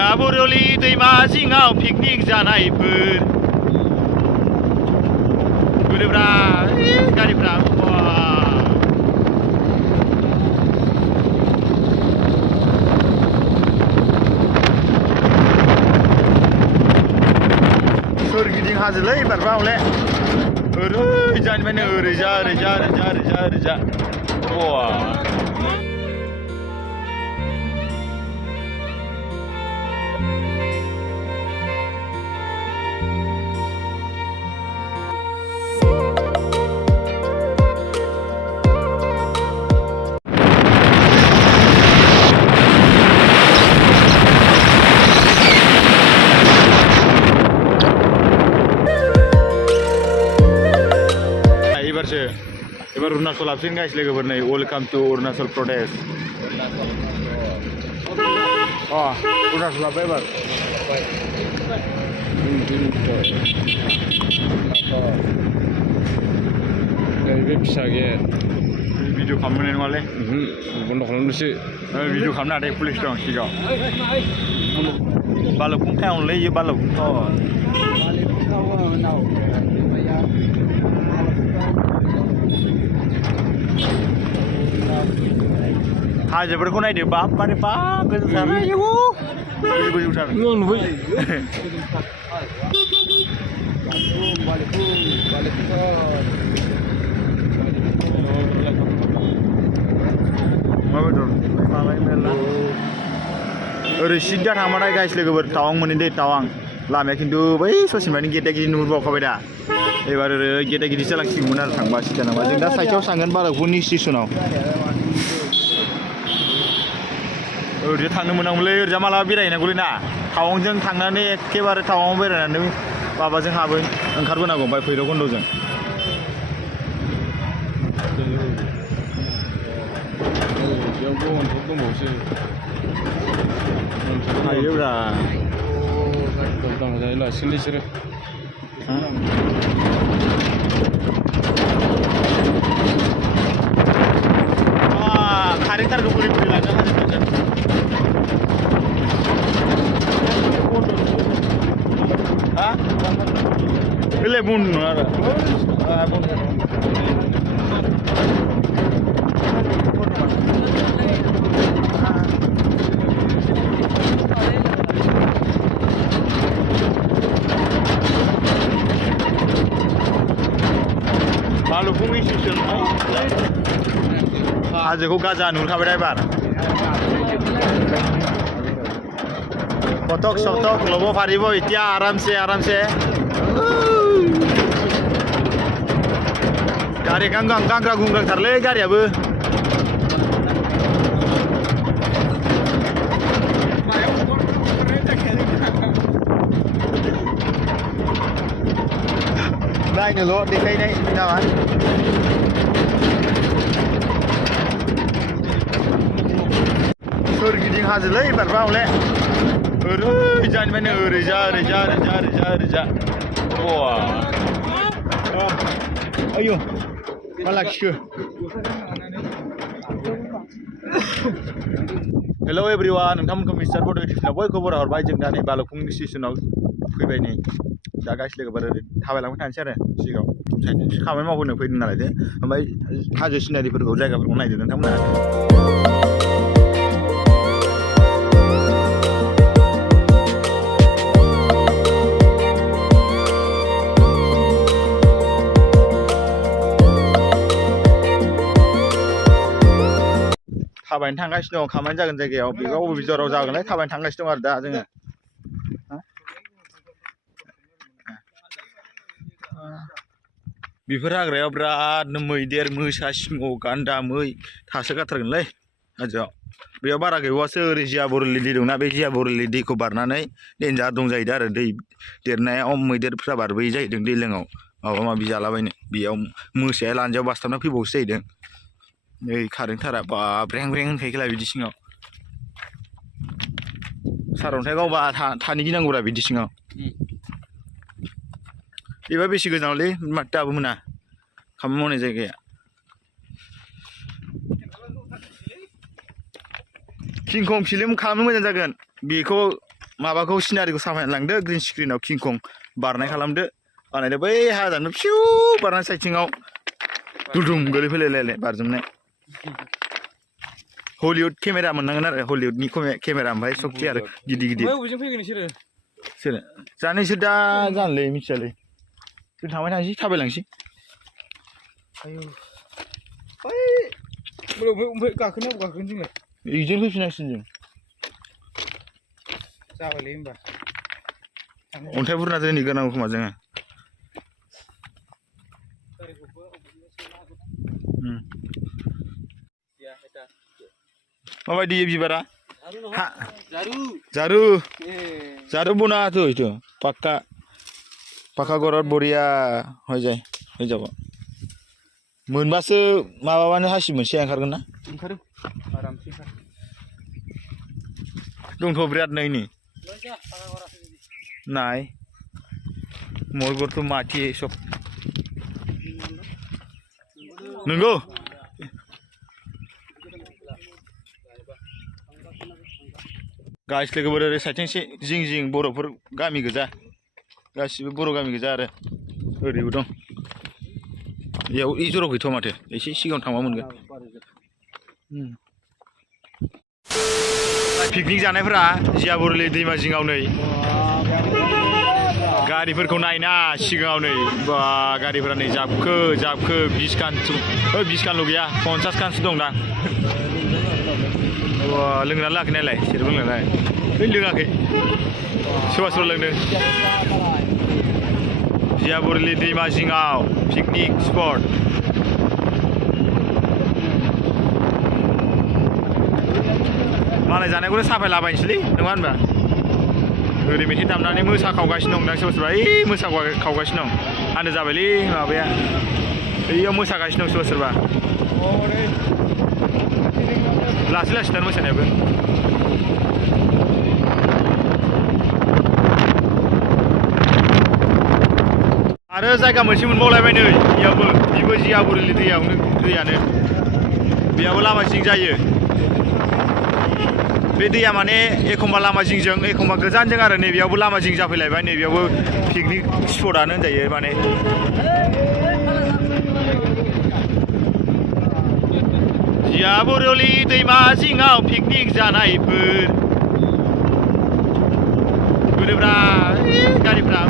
जिया बरलि दैमा जिङाव पिकनिक जानायफोर गोदोब्रा गारिफ्रा सोरगिदिं हाजोलै बारबा हले ओरैजानिफ्रायनो ओरैजा वा एबार अरुणाचल हाबसिगोन गाइस लोगोफोर नै वेलकाम टू अरुणाचल प्रदेश अरुणाचल हाबबाय एबार नैबे फिसा गेट भिडिअ खालामनाय नङालै बन्द खालामनोसै भिडिअ खालामनो हादे पुलिस दं सिगाङाव बालुफुं टाउनलै इयो बालुफुं टाउन हाजोफोरखौ नायदो बाप माने बाप गोजौथार गोजौथार नुबाय मा बेदर ओरै सिदा थांबाथाय गाइस लोगोफोर टावां मोनो दै टावां लामाया खिन्थु बै ससेमानि गेटा गिदि नुहुरबावखाबाय दा एबार ओरै गेटा गिदि जालांसिगौमोन आरो थांबा सिदा नामा जों दा साइडआव थांगोन बालुफुंनि स्टेसनाव ओरैजा थांनो मोनांगौलै ओरैजा मालाबा बेरायहैनांगौलै ना टावांजों थांनानै एखेबारे टावांआव बेरायनानै माबाजों ओंखारबोनांगौ ओमफ्राय भैरबकुन्द'जों हायोब्रा लासिगोन बिसोरो कारेन्टारखौ बोरै बोरै लांनो हाजोफोरजों बेलाय बन्द नङा आरो बालुफुं स्टेसन हाजोखौ गाजा नुहुरखाबाय दा एबार फटक सटक ল'ব পাৰিব এতিয়া आरामसे गारि गांग्रा गुंग्रांथारलै गारियाबो नायनोल' देखायनाय नामा सोरगिदिं हाजोलै बारबा हले ओरैजानिफ्रायनो ओरैजा वा आयौ मा लाखिखो हेलौ एभ्रिवान नोंथांमोनखौ मिस्टार बड' स्टेसनाव बयखौबो हरबाय जों दा नै बालुफुं स्टेसनाव फैबाय नै दा गाइस लोगोफोर ओरै थाबायलांबाय थानोसै आरो सिगाङाव साइडजों खामानि मावबोनो फैदों नालाय दे ओमफ्राय हाजो सिनारिफोरखौ जायगाफोरखौ नायदो नोंथांमोना थाबायनो थांगासिनो दं खामानि जागोन जायगायाव बेबा बबे जराव जागोनलाय थाबायनो थांगासिनो दं आरो दा जोङो बेफोर हाग्रायाव बिराद मैदेर मोसा सिंह गान्दा मै थासोगारथारगोनलै हाजोआव बेयाव बारा गैबावासो ओरै जिया बरलि दै दंना बे जिया बरलि दैखौ बारनानै देन्जार दं जाहैदों आरो दै देरनायाव मैदेरफ्रा बारबोयो जाहैदों दैज्लाङाव माबा माबि जालाबायनो बेयाव मोसाया लान्जायाव बासथाबना फैबावोसो जाहैदों नै कारेन्टारा बाब रें होनखायोला बिदि सिङाव सारअन्थाइ गावबा थानो गिनांगौरा बिदि सिङाव बेबा बेसे गोजानावलै दाबो मोना खामानि मावनाय जायगाया किं खं फिल्म खालामनो मोजां जागोन बेखौ माबाखौ सिनारिखौ साफायना लांदो ग्रिन स्क्रिनाव किंकं बारनाय खालामदो बानायदो बै हाजारनो फिउ बारनाय साइथिङाव दुदुम गोलैफैलायलाय बारजुमनाय हलिउड केमेरा मोननांगोन आरो हलिउडनि केमेरा ओमफ्राय सक्ति आरो गिदिर गिदिर ओमफ्राय बबेजों फैगोन बिसोरो सोर जानायसो दा जानोलै मिथियालै जों थांबाय थांसै थाबायलांसै आयौ ओमफ्राय गाखोनो जोंलाय बिजों फैफिनांसिगोन जों जाबायलै होमबा अन्थाइ बुरना दोनहै गोनांगौ खोमा जोङो माबायदि बिबारा जारु बनाथ' itu पाका गरत बरिया हयजाय हयजाबा मोनबासो माबाबानो हासिब मोनसे ओंखारगोन ना ओंखारो आरामसे ओंखारो दंथ' बिराद नैनि नाय मरगरथ' माथि सब नंगौ गाइस लोगोफोर ओरै साइथिंसे जिं जिं बर'फोर गामि गोजा गासिबो बर' गामि गोजा आरो ओरैबो दं बेयाव इ जराव गैथ'आ माथो एसे सिगाङाव थांबा मोनगोन पिकनिक जानायफोरा जियाबुरलि दैमा जिङाव नै गारिफोरखौ नायना सिगाङाव नै बा गारिफोरा नै जाबखो 20 खानल' गैया 50 खानसो दं दा लोंनानै लाखै नायलाय सेरेब लोंनायलाय लोङाखै सोरबा लोंदों जियाबुरलि दैमा जिङाव पिकनिक स्पट मालाय जानायखौनो साफायलाबायनोसैलै नङा होनबा ओरै मेथाइ दामनानै मोसाखावगासिनो दं दा सोरबा ओइ मोसाखावगासिनो दं आन्दो जाबायलै माबाया बैयाव मोसागासिनो दं सोरबा लासै लासै दान मोसानायाबो आरो जायगा मोनसे मोनबावलायबाय नै बेबो जियाबुरलि दैयानो बेयावबो लामा जिं जायो बे दैया माने एखमबा लामा जिंजों एखमबा गोजानजों आरो नैबेयावबो लामा जिं जाफैलायबाय नैबेयावबो पिकनिक स्पटआनो होनजायो माने जियाबुरलि दैमा जिङाव पिकनिक जानायफोर गोदोब्रा गारिफ्रा